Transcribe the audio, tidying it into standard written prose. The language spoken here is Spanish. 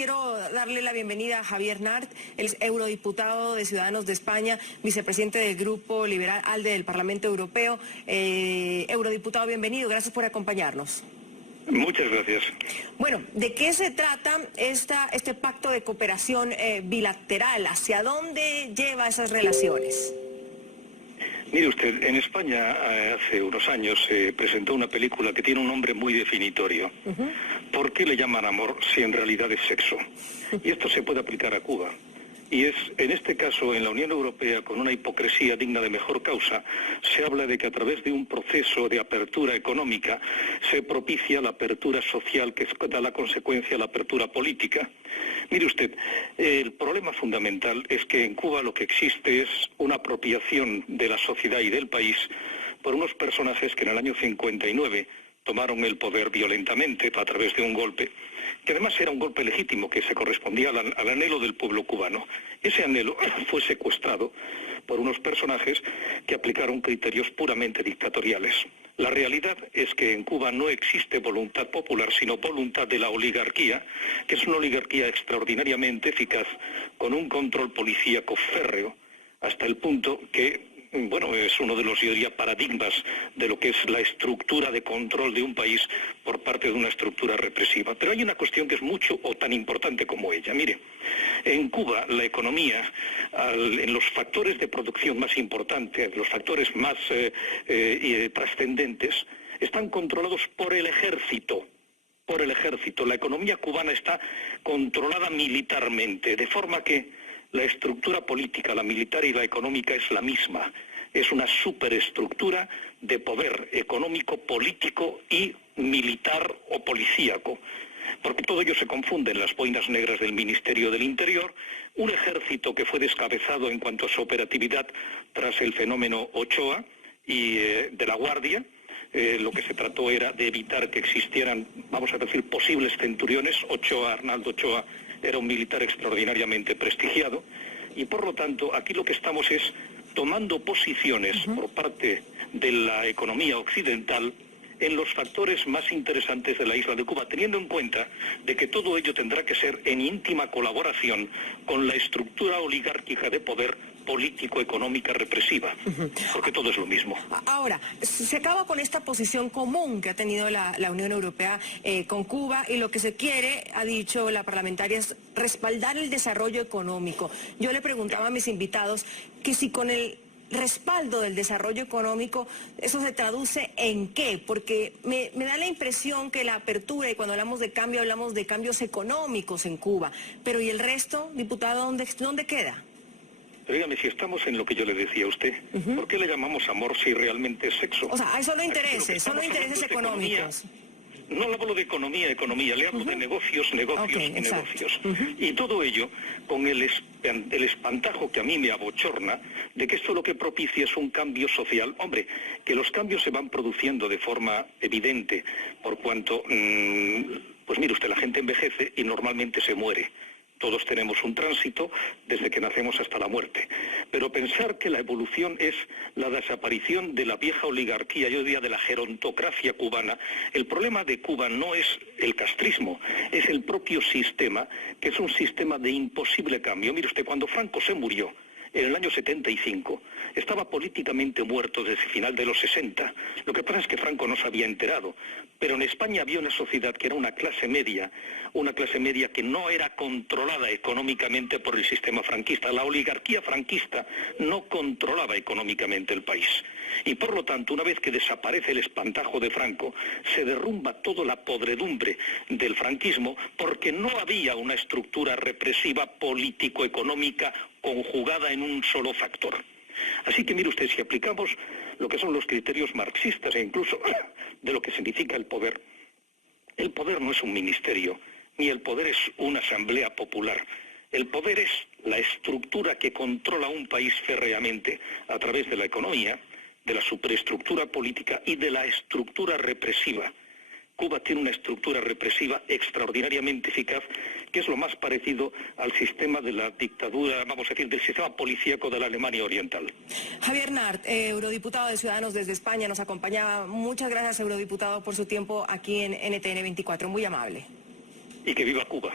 Quiero darle la bienvenida a Javier Nart, el eurodiputado de Ciudadanos de España, vicepresidente del Grupo Liberal ALDE del Parlamento Europeo. Eurodiputado, bienvenido, gracias por acompañarnos. Muchas gracias. Bueno, ¿de qué se trata este pacto de cooperación bilateral? ¿Hacia dónde lleva esas relaciones? Mire usted, en España hace unos años se presentó una película que tiene un nombre muy definitorio. ¿Por qué le llaman amor si en realidad es sexo? Y esto se puede aplicar a Cuba. Y es, en este caso, en la Unión Europea, con una hipocresía digna de mejor causa, se habla de que a través de un proceso de apertura económica se propicia la apertura social que da la consecuencia a la apertura política. Mire usted, el problema fundamental es que en Cuba lo que existe es una apropiación de la sociedad y del país por unos personajes que en el año 59 tomaron el poder violentamente a través de un golpe, que además era un golpe legítimo que se correspondía al anhelo del pueblo cubano. Ese anhelo fue secuestrado por unos personajes que aplicaron criterios puramente dictatoriales. La realidad es que en Cuba no existe voluntad popular, sino voluntad de la oligarquía, que es una oligarquía extraordinariamente eficaz, con un control policíaco férreo, hasta el punto que bueno, es uno de los, yo diría, paradigmas de lo que es la estructura de control de un país por parte de una estructura represiva. Pero hay una cuestión que es mucho o tan importante como ella. Mire, en Cuba la economía, en los factores de producción más importantes, los factores más trascendentes, están controlados por el ejército. Por el ejército. La economía cubana está controlada militarmente, de forma que la estructura política, la militar y la económica es la misma. Es una superestructura de poder económico, político y militar o policíaco. Porque todo ello se confunde en las boinas negras del Ministerio del Interior, un ejército que fue descabezado en cuanto a su operatividad tras el fenómeno Ochoa y de la Guardia. Lo que se trató era de evitar que existieran, vamos a decir, posibles centuriones. Arnaldo Ochoa era un militar extraordinariamente prestigiado y por lo tanto aquí lo que estamos es tomando posiciones por parte de la economía occidental en los factores más interesantes de la isla de Cuba, teniendo en cuenta de que todo ello tendrá que ser en íntima colaboración con la estructura oligárquica de poder político-económica represiva, porque todo es lo mismo. Ahora, se acaba con esta posición común que ha tenido la Unión Europea con Cuba y lo que se quiere, ha dicho la parlamentaria, es respaldar el desarrollo económico. Yo le preguntaba a mis invitados que si con el respaldo del desarrollo económico, ¿eso se traduce en qué? Porque me da la impresión que la apertura, y cuando hablamos de cambio, hablamos de cambios económicos en Cuba. Pero ¿y el resto, diputado, dónde queda? Pero dígame, si estamos en lo que yo le decía a usted, ¿por qué le llamamos amor si realmente es sexo? O sea, hay solo intereses económicos. No le hablo de economía, le hablo de negocios y negocios. Y todo ello con el espantajo que a mí me abochorna de que esto lo que propicia es un cambio social. Hombre, que los cambios se van produciendo de forma evidente, por cuanto, pues mire usted, la gente envejece y normalmente se muere. Todos tenemos un tránsito desde que nacemos hasta la muerte. Pero pensar que la evolución es la desaparición de la vieja oligarquía, yo diría de la gerontocracia cubana. El problema de Cuba no es el castrismo, es el propio sistema, que es un sistema de imposible cambio. Mire usted, cuando Franco se murió, en el año 75, estaba políticamente muerto desde el final de los 60. Lo que pasa es que Franco no se había enterado. Pero en España había una sociedad que era una clase media que no era controlada económicamente por el sistema franquista. La oligarquía franquista no controlaba económicamente el país. Y por lo tanto, una vez que desaparece el espantajo de Franco, se derrumba toda la podredumbre del franquismo porque no había una estructura represiva político-económica conjugada en un solo factor. Así que mire usted, si aplicamos lo que son los criterios marxistas e incluso de lo que significa el poder no es un ministerio, ni el poder es una asamblea popular. El poder es la estructura que controla un país férreamente a través de la economía, de la superestructura política y de la estructura represiva. Cuba tiene una estructura represiva extraordinariamente eficaz, que es lo más parecido al sistema de la dictadura, vamos a decir, del sistema policíaco de la Alemania Oriental. Javier Nart, eurodiputado de Ciudadanos desde España, nos acompañaba. Muchas gracias, eurodiputado, por su tiempo aquí en NTN 24. Muy amable. Y que viva Cuba.